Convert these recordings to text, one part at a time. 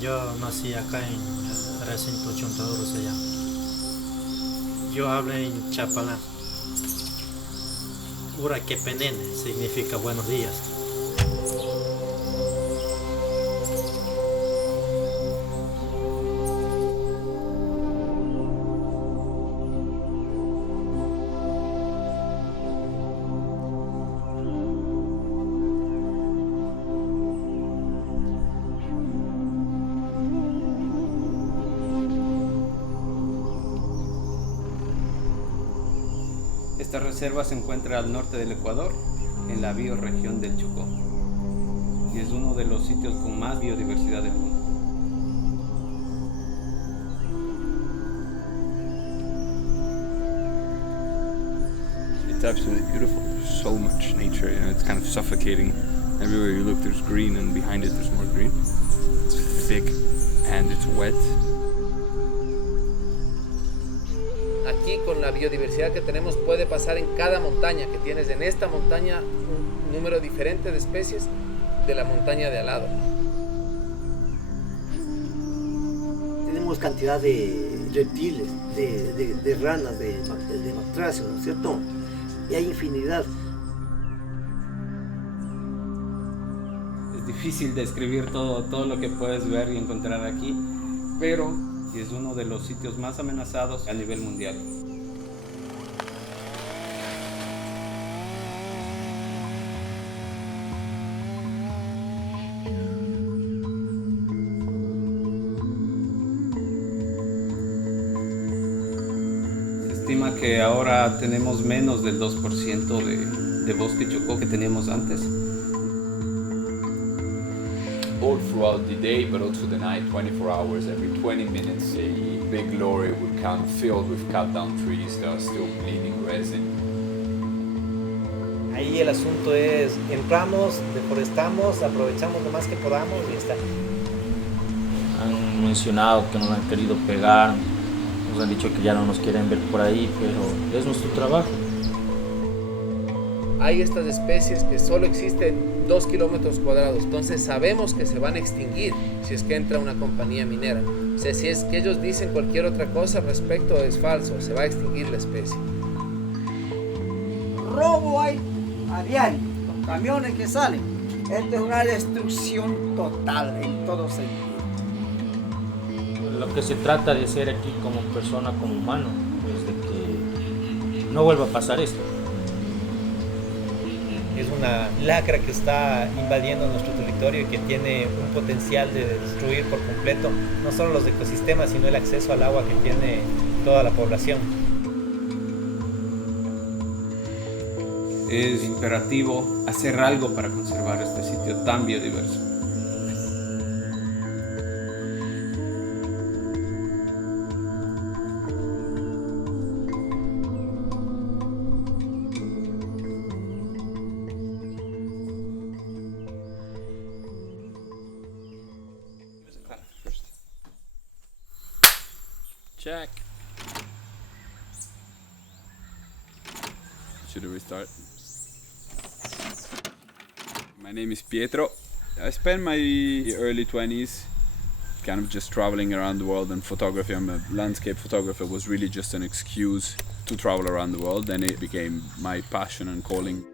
Yo nací acá en el recinto Chontaduro se llama. Yo hablo en chapalán. Ura que penene significa buenos días. Esta reserva se encuentra al norte del Ecuador, en la bioregión del Chocó, y es uno de los sitios con más biodiversidad del mundo. It's absolutely beautiful. There's so much nature, you know, it's kind of suffocating. Everywhere you look there's green, and behind it there's more green. It's thick and it's wet. Aquí con la biodiversidad que tenemos puede pasar en cada montaña que tienes, en esta montaña un número diferente de especies de la montaña de al lado. Tenemos cantidad de reptiles, de ranas, de batracios, ¿no es cierto? Y hay infinidad. Es difícil describir todo lo que puedes ver y encontrar aquí, pero es uno de los sitios más amenazados a nivel mundial. Se estima que ahora tenemos menos del 2% de bosque chocó que teníamos antes. All throughout the day, but also the night, 24 hours, every 20 minutes, a big lorry would come filled with cut down trees that are still bleeding resin. Ahí el asunto es, entramos, deforestamos, aprovechamos lo más que podamos y ya está. Han mencionado que nos han querido pegar, nos han dicho que ya no nos quieren ver por ahí, pero es nuestro trabajo. Hay estas especies que solo existen 2 kilómetros cuadrados, entonces sabemos que se van a extinguir si es que entra una compañía minera. O sea, si es que ellos dicen cualquier otra cosa al respecto es falso, se va a extinguir la especie. Robo hay a diario, los camiones que salen. Esto es una destrucción total en todo sentido. Lo que se trata de hacer aquí como persona, como humano, es de que no vuelva a pasar esto. Es una lacra que está invadiendo nuestro territorio y que tiene un potencial de destruir por completo no solo los ecosistemas, sino el acceso al agua que tiene toda la población. Es imperativo hacer algo para conservar este sitio tan biodiverso. Check. Should we start? My name is Pietro. I spent my early 20s kind of just traveling around the world, and photography, I'm a landscape photographer, was really just an excuse to travel around the world. Then it became my passion and calling.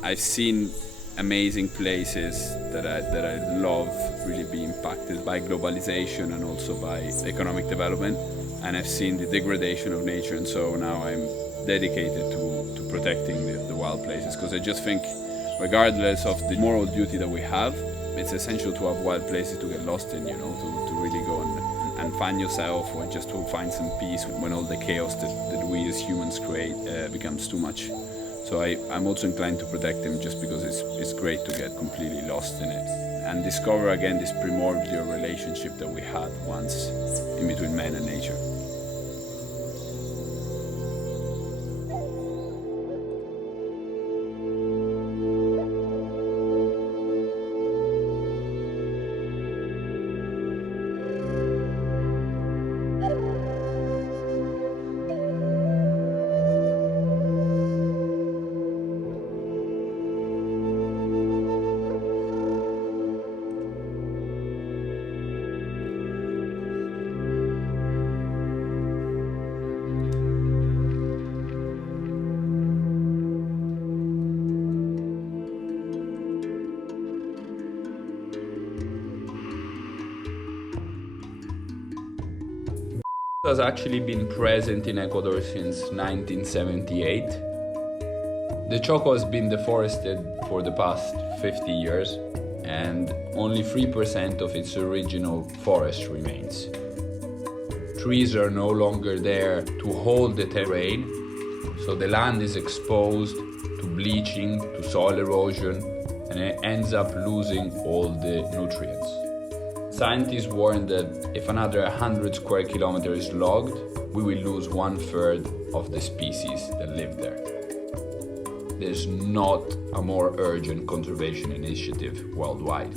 I've seen amazing places that I love really be impacted by globalization and also by economic development, and I've seen the degradation of nature, and so now I'm dedicated to protecting the wild places, because I just think regardless of the moral duty that we have, it's essential to have wild places to get lost in, you know, to really go and find yourself, or just to find some peace when all the chaos that we as humans create becomes too much. So I'm also inclined to protect them just because it's great to get completely lost in it and discover again this primordial relationship that we had once in between man and nature. has actually been present in Ecuador since 1978. The Choco has been deforested for the past 50 years, and only 3% of its original forest remains. Trees are no longer there to hold the terrain, so the land is exposed to bleaching, to soil erosion, and it ends up losing all the nutrients. Scientists warn that if another 100 square kilometers is logged, we will lose 1/3 of the species that live there. There's not a more urgent conservation initiative worldwide.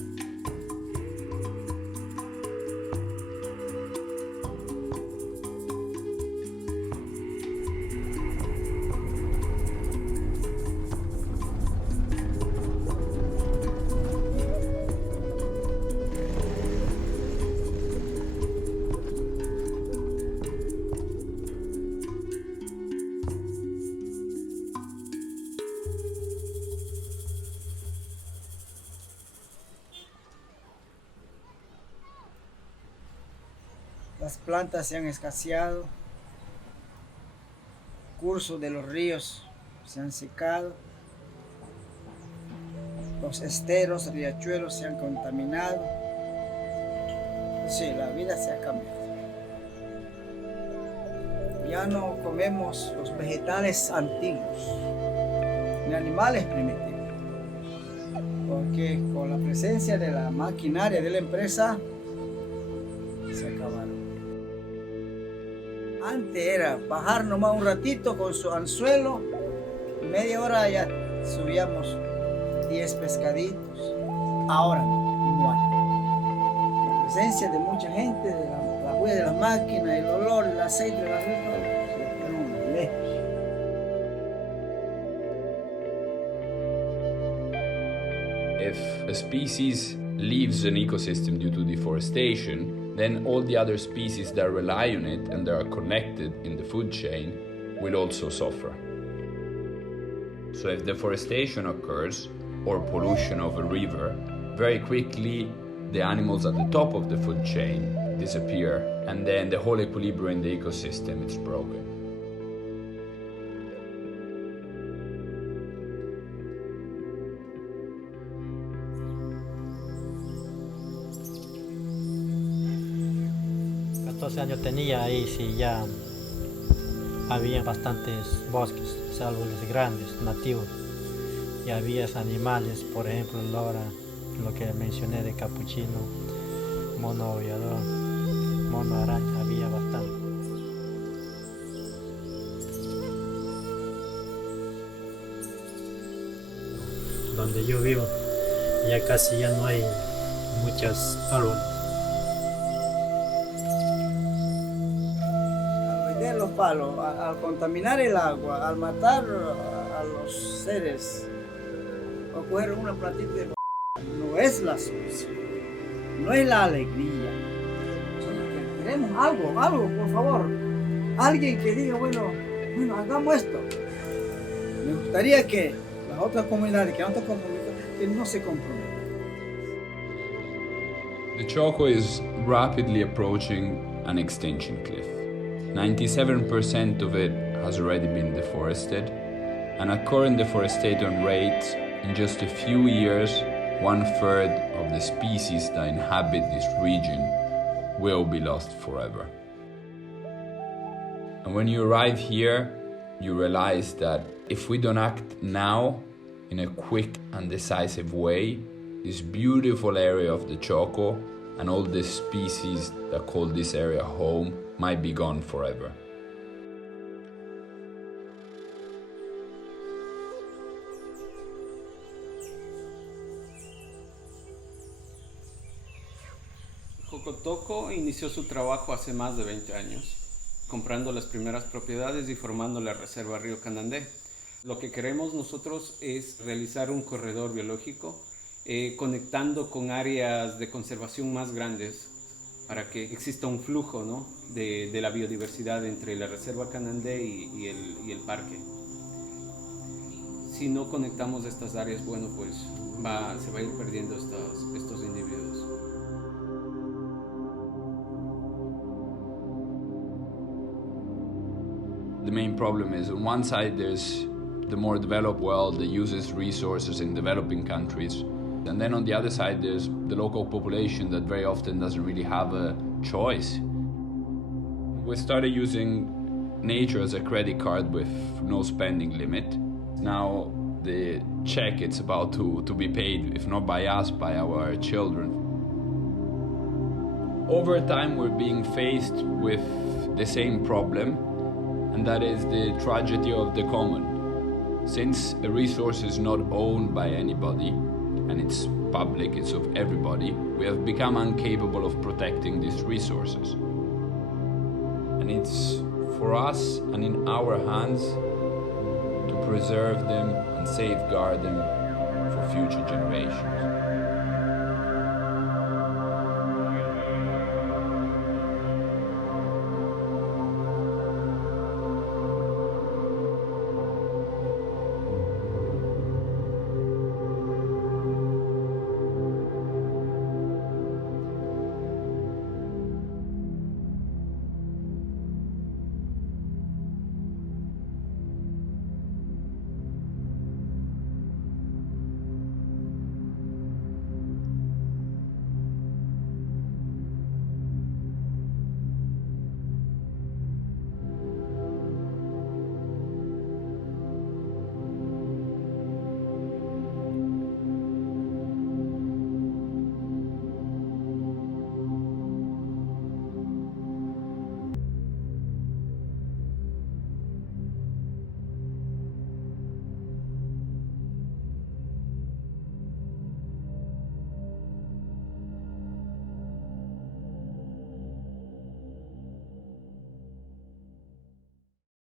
Las plantas se han escaseado, cursos de los ríos se han secado, los esteros, riachuelos se han contaminado. Sí, la vida se ha cambiado. Ya no comemos los vegetales antiguos, ni animales primitivos, porque con la presencia de la maquinaria de la empresa se acabaron. Antes era bajar nomás un ratito con su anzuelo, media hora ya subíamos 10 pescaditos. Ahora no hay. La presencia de mucha gente, de la huella de la máquina, el olor, el aceite, el azúcar, se fueron lejos. If a species leaves an ecosystem due to deforestation, then all the other species that rely on it and that are connected in the food chain will also suffer. So if deforestation occurs, or pollution of a river, very quickly the animals at the top of the food chain disappear, and then the whole equilibrium in the ecosystem is broken. Años tenía ahí, sí, ya había bastantes bosques, árboles grandes, nativos, y había animales, por ejemplo, lo que mencioné de capuchino, mono aullador, mono araña, había bastante. Donde yo vivo, ya casi ya no hay muchos árboles. Los palos, al contaminar el agua, al matar a los seres, o coger una plantita de no es la solución, no es la alegría. Queremos algo, por favor. Alguien que diga, bueno, hagamos esto. Me gustaría que las otras comunidades que no están comprometidas, que no se comprometan. The Choco is rapidly approaching an extinction cliff. 97% of it has already been deforested, and at current deforestation rates, in just a few years, 1/3 of the species that inhabit this region will be lost forever. And when you arrive here, you realize that if we don't act now, in a quick and decisive way, this beautiful area of the Choco and all the species that call this area home might be gone forever. Jocotoco inició su trabajo hace más de 20 años, comprando las primeras propiedades y formando la Reserva Río Canandé. Lo que queremos nosotros es realizar un corredor biológico, conectando con áreas de conservación más grandes, para que exista un flujo, ¿no?, de la biodiversidad entre la Reserva Canandé y el parque. Si no conectamos estas áreas, bueno, pues se va a ir perdiendo estos individuos. The main problem is on one side there's the more developed world that uses resources in developing countries, and then on the other side there's the local population that very often doesn't really have a choice. We started using nature as a credit card with no spending limit. Now the check it's about to be paid, if not by us, by our children. Over time we're being faced with the same problem, and that is the tragedy of the common. Since a resource is not owned by anybody, and it's public, it's of everybody, we have become incapable of protecting these resources. And it's for us and in our hands to preserve them and safeguard them for future generations.